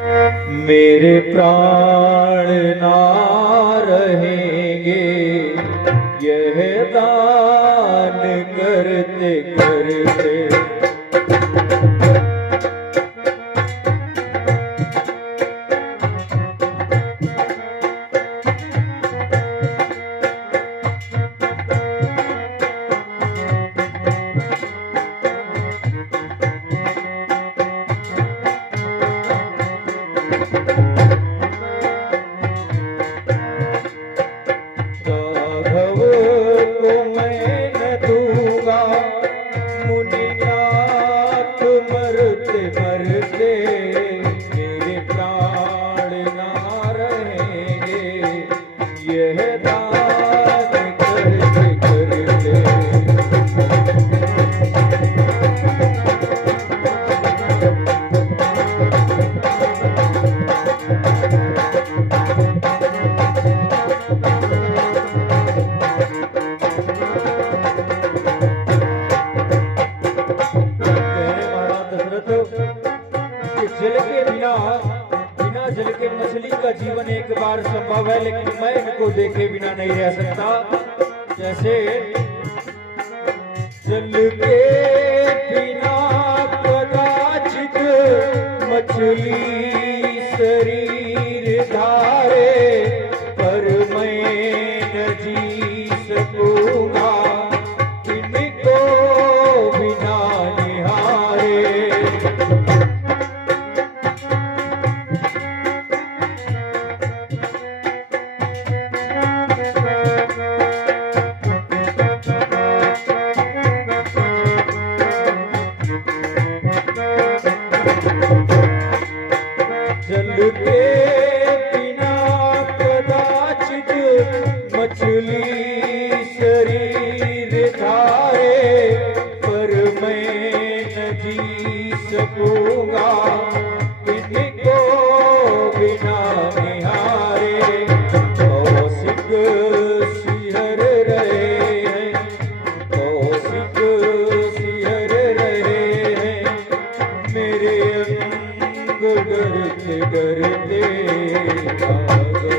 मेरे प्राण ना रहेंगे यह दान करते करते। जल के मछली का जीवन एक बार संभव है, लेकिन मैं इनको देखे बिना नहीं रह सकता। जैसे जल के बिना कदाचित मछली शरीर धारे, पर मैं न जी सकूंगा इनको बिना निहारे। जल के बिना कदाचित मछली शरीर धारे, पर मैं न जी सकूंगा इनको बिना निहारे। कौशिक सिहर रहे हैं, कौशिक सिहर रहे हैं, मेरे अंग डरते डरते भागो।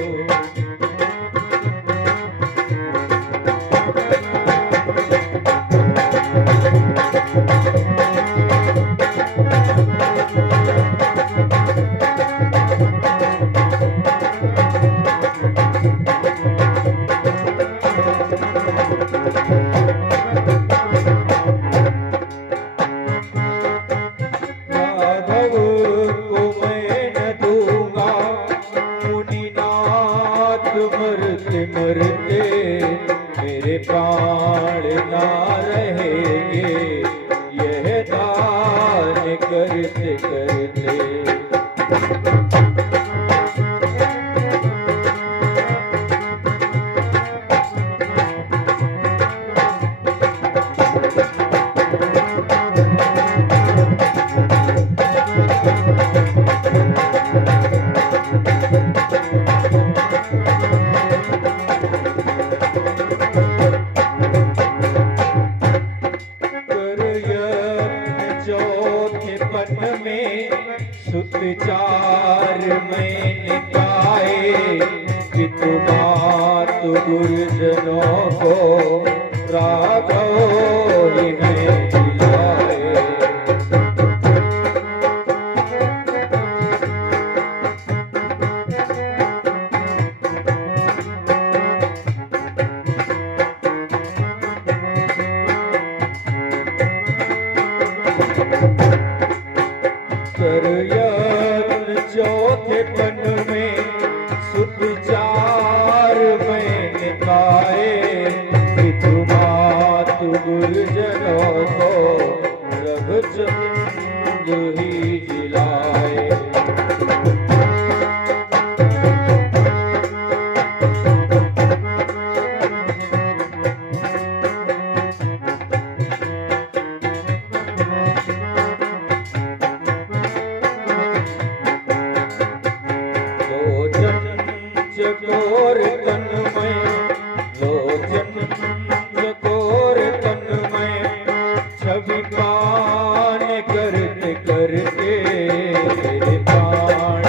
राघव को मैं न दूंगा मुनिनाथ, मरते मरते मेरे प्राण ना रहेंगे यह दान करते करते। चौथे पन में सुत चार मैंने पाए, पितु मातु गुरुजनों को राघव इन्हें दिलाए। सरयन चौथे पन में सुत चार मैंने पाए, पितु मातु गुरुजनों को रघुचंद ही जिलाए। चकोर तन में लोचन, चकोर तन में छवि पान करते करते मेरे प्राण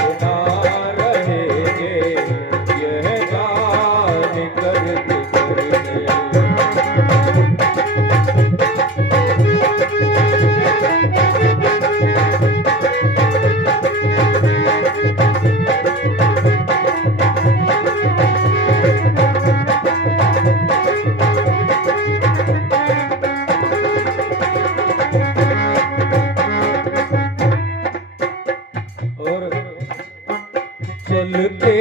चलते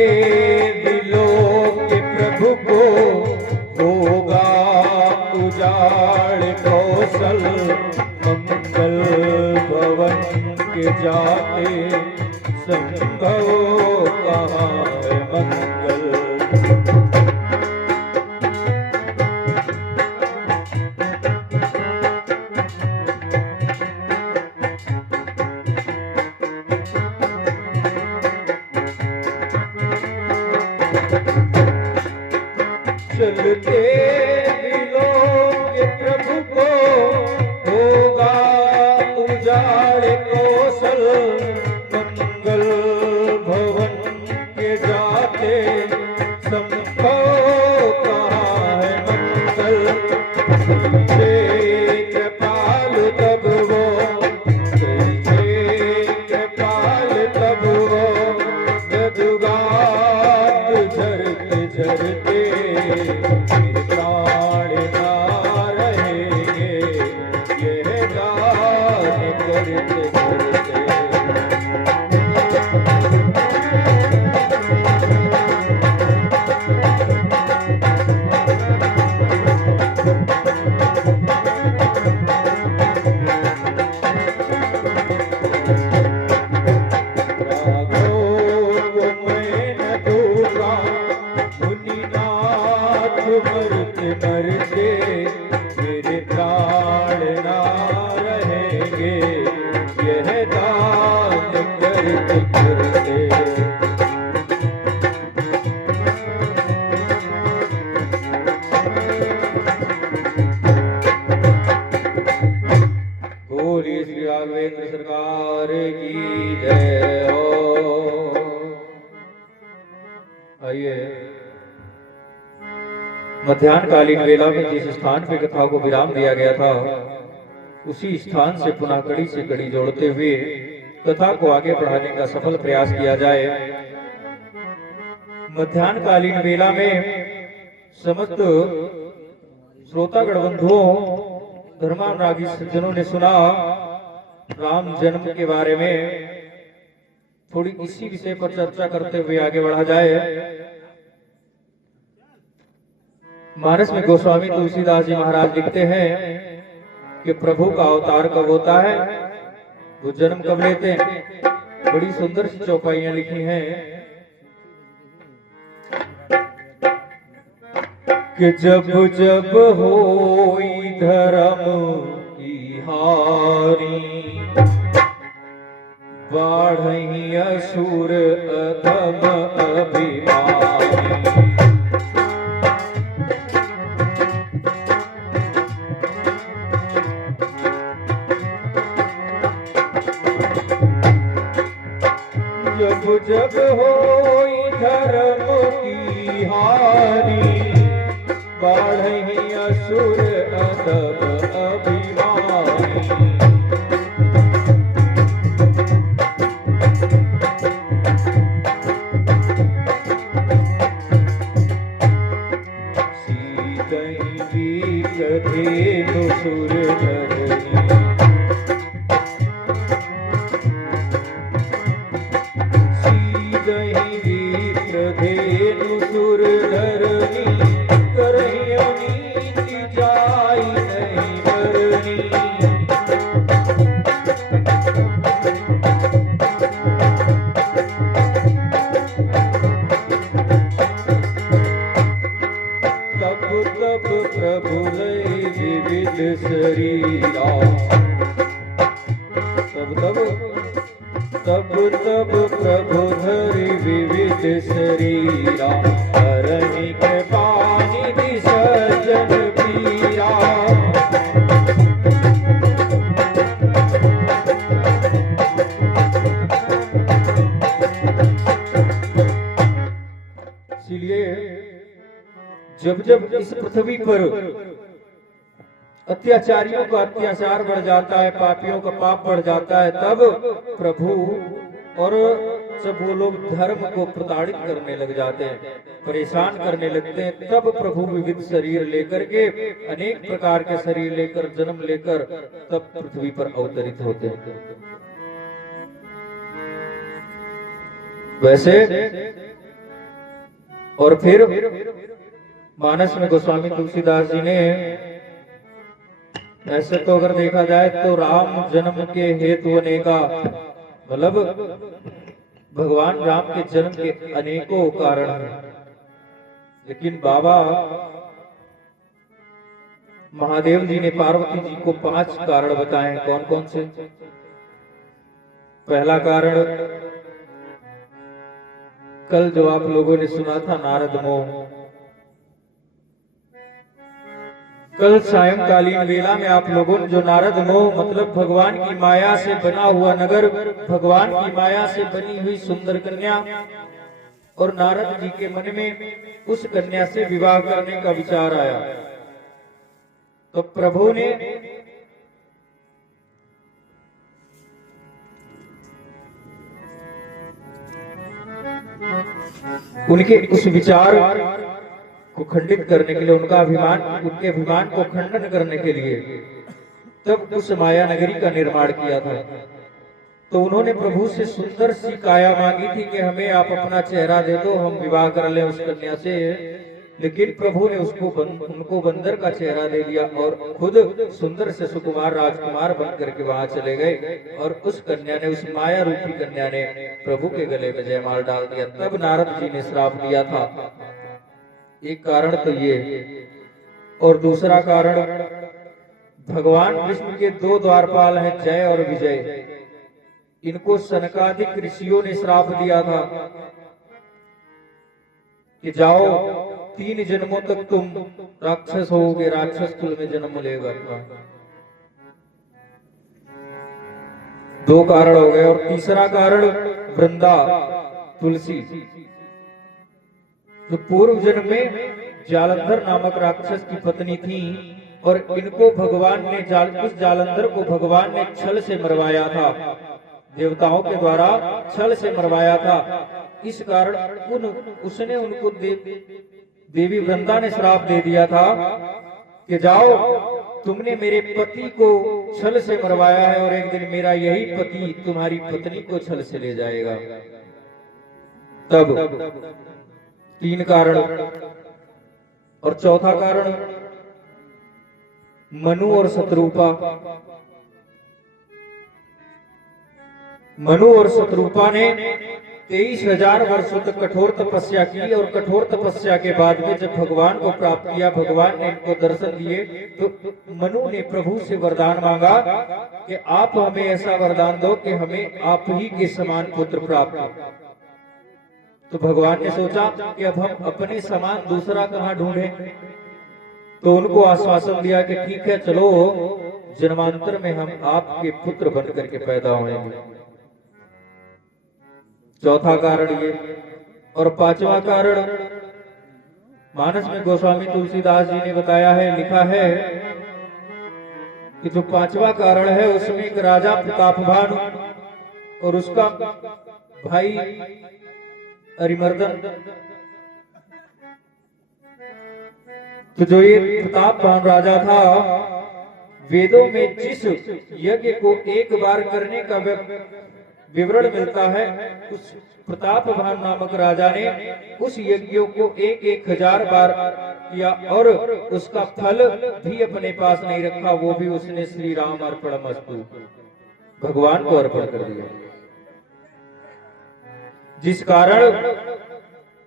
विलोक के प्रभु को होगा उजाड़ कौशल, मंगल भवन के जाते संभव कहाँ है मंगल। चलते विलोक के प्रभु को होगा उजाड़ कौशल, मंगल भवन के जाते संभव कहाँ है मंगल। कैसे कृपाल तब वो, कैसे कृपाल तब वो, जदुगात झरते झरते प्राण ना रहेंगे, यह दान करते करते। मरते मरते मेरे प्राण ना रहेंगे, यह दान करते करते। बोलिए श्री राघवेंद्र सरकार की जय हो। आइए, मध्याह्नकालीन वेला में जिस स्थान पे कथा को विराम दिया गया था, उसी स्थान से पुनः कड़ी से कड़ी जोड़ते हुए कथा को आगे बढ़ाने का सफल प्रयास किया जाए। मध्याह्नकालीन वेला में समस्त श्रोतागण बंधुओं, धर्मानुरागी सज्जनों ने सुना राम जन्म के बारे में। थोड़ी इसी विषय पर चर्चा करते हुए आगे बढ़ा जाए। मानस में गोस्वामी तुलसीदास जी महाराज लिखते हैं कि प्रभु का अवतार कब होता है, वो जन्म कब लेते हैं। बड़ी सुंदर सी चौपाइयां लिखी हैं कि जब जब होई धर्म की हारी, बाढ़ई असुर अधम अभिमानी। जब जब होई धर्म की हानि, बाढ़ई असुर अधम अभिमानी। सीतई बीत धेनु सुर धरनी, धेनु सुर धरनी, करहियो नीति जाई नहीं मरनी। तब तब प्रभु लय विविध शरीरा, तब तब प्रभु धरि विविध शरीरा, हरहि कृपा निधि सज्जन पीरा। इसलिए जब जब इस पृथ्वी पर अत्याचारियों का अत्याचार बढ़ जाता है, पापियों का पाप बढ़ जाता है, तब प्रभु और जब वो लोग धर्म को प्रताड़ित करने लग जाते हैं, परेशान करने लगते हैं, तब प्रभु विविध शरीर लेकर के, अनेक प्रकार के शरीर लेकर, जन्म लेकर तब पृथ्वी पर अवतरित होते हैं। वैसे और फिर मानस में गोस्वामी तुलसीदास जी ने, ऐसे तो अगर देखा जाए तो राम जन्म के हेतु अनेका, मतलब भगवान राम के जन्म के अनेकों कारण हैं, लेकिन बाबा महादेव जी ने पार्वती जी को 5 कारण बताए। कौन कौन से? पहला कारण कल जो आप लोगों ने सुना था, नारद मोह। कल सायंकालीन वेला में आप लोगों ने जो नारद मोह, मतलब भगवान की माया से बना हुआ नगर, भगवान की माया से बनी हुई सुंदर कन्या, और नारद जी के मन में उस कन्या से विवाह करने का विचार आया, तो प्रभु ने उनके उस विचार को खंडित करने के लिए, उनके अभिमान को खंडन करने के लिए तब उस माया नगरी का निर्माण किया था। तो उन्होंने प्रभु से सुंदर सी काया मांगी थी कि हमें आप अपना चेहरा दे दो, हम विवाह कर लें उस कन्या से, लेकिन प्रभु ने उनको बंदर का चेहरा दे दिया और खुद सुंदर से सुकुमार राजकुमार बन करके वहां चले गए, और उस कन्या ने, उस माया रूपी कन्या ने प्रभु के गले में जयमाल डाल दिया। तब नारद जी ने श्राप दिया था। एक कारण तो ये, और दूसरा कारण, भगवान विष्णु के 2 द्वारपाल हैं, जय और विजय। इनको सनकादिक ऋषियों ने श्राप दिया था कि जाओ 3 जन्मों तक तुम राक्षस होगे, राक्षस कुल में जन्म लेगा। 2 कारण हो गए। और तीसरा कारण वृंदा, तुलसी, जो पूर्व जन्म में जालंधर नामक राक्षस की पत्नी थी, और इनको भगवान ने उस जालंधर को भगवान ने छल से मरवाया था, देवताओं के द्वारा छल से मरवाया था। इस कारण उसने उनको देवी वृंदा ने श्राप दे दिया था कि जाओ, तुमने मेरे पति को छल से मरवाया है, और एक दिन मेरा यही पति तुम्हारी पत्नी को छल से ले जाएगा। तब 3 कारण। और चौथा कारण मनु और शत्रुपा। मनु और शत्रुपा ने 23,000 वर्षों तक कठोर तपस्या की, और कठोर तपस्या के बाद में जब भगवान को प्राप्त किया, भगवान ने इनको दर्शन दिए, तो मनु ने प्रभु से वरदान मांगा कि आप हमें ऐसा वरदान दो कि हमें आप ही के समान पुत्र प्राप्त हो। तो भगवान ने सोचा कि अब हम अपने समान दूसरा कहां ढूंढें, तो उनको आश्वासन दिया कि ठीक है, चलो जन्मांतर में हम आपके पुत्र बन करके पैदा होंगे। चौथा कारण ये। और 5वां कारण मानस में गोस्वामी तुलसीदास जी ने बताया है, लिखा है कि जो 5वां कारण है उसमें एक राजा प्रतापभानु और उसका भाई अरिमर्दन। तो जो ये प्रतापभानु राजा था, वेदों में जिस यज्ञ को एक बार करने का विवरण मिलता है, उस प्रतापभानु नामक राजा ने उस यज्ञों को 1,000 बार किया, और उसका फल भी अपने पास नहीं रखा, वो भी उसने श्री राम अर्पणमस्तु भगवान को अर्पण कर दिया। जिस कारण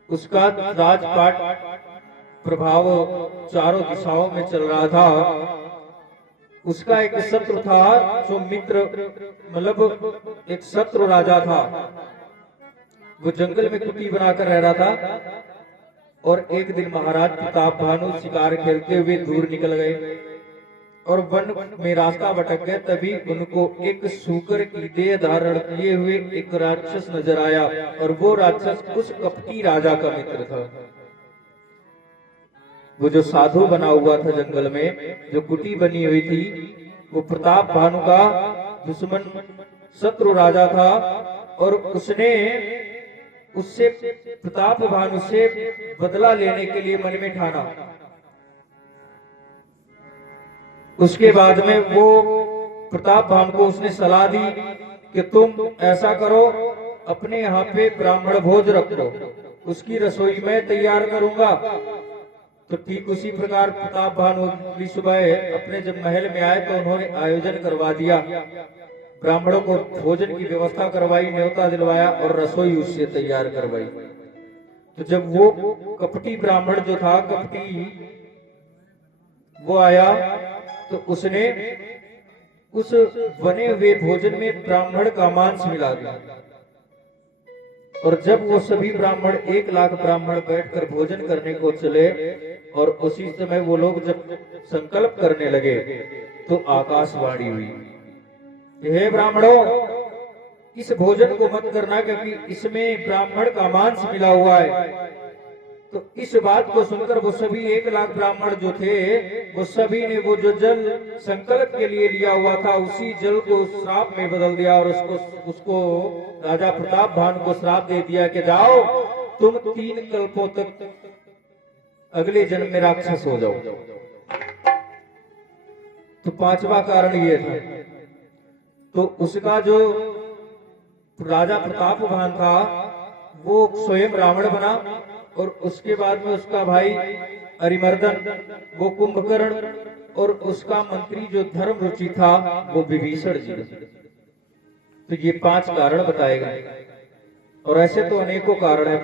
उसका राजपाट प्रभाव चारों दिशाओं में चल रहा था। उसका एक शत्रु था, जो मित्र, मतलब एक शत्रु राजा था, वो जंगल में कुटी बनाकर रह रहा था। और एक दिन महाराज प्रतापभानु शिकार खेलते हुए दूर निकल गए और वन में रास्ता भटक गए। तभी उनको एक सूकर की देह धारण किए हुए एक राक्षस नजर आया, और वो राक्षस उस कपटी राजा का मित्र था। वो जो साधु बना हुआ था जंगल में, जो कुटी बनी हुई थी, वो प्रतापभानु का दुश्मन शत्रु राजा था। और उसने उससे प्रतापभानु से बदला लेने के लिए मन में ठाना। उसके बाद में वो प्रतापभानु को उसने सलाह दी कि तुम ऐसा करो अपने यहाँ पे ब्राह्मण भोज रख लो, उसकी रसोई मैं तैयार करूंगा। तो ठीक उसी प्रकार प्रताप भानु अगली सुबह अपने जब महल में आए तो उन्होंने आयोजन करवा दिया, ब्राह्मणों को भोजन की व्यवस्था करवाई, न्योता दिलवाया और रसोई उससे तैयार करवाई। तो जब वो कपटी ब्राह्मण जो था, कपटी वो आया तो उसने उस बने हुए भोजन में ब्राह्मण का मांस मिला दिया। और जब वो सभी ब्राह्मण 1 लाख ब्राह्मण बैठकर भोजन करने को चले और उसी समय वो लोग जब संकल्प करने लगे तो आकाशवाणी हुई, हे ब्राह्मणों, इस भोजन को मत करना क्योंकि इसमें ब्राह्मण का मांस मिला हुआ है। तो इस बात को सुनकर वो सभी 1 लाख ब्राह्मण जो थे वो सभी ने वो जो जल संकल्प के लिए लिया हुआ था उसी जल को श्राप में बदल दिया और उसको राजा प्रताप भानु को श्राप दे दिया कि जाओ तुम 3 कल्पों तक अगले जन्म में राक्षस हो जाओ। तो 5वां कारण ये था। तो उसका जो राजा प्रताप भान था वो स्वयं रावण बना और उसके बाद में उसका भाई अरिमर्दन वो कुंभकर्ण और उसका मंत्री जो धर्म रुचि था वो विभीषण जी। तो ये 5 कारण बताए गए और ऐसे तो अनेकों कारण है।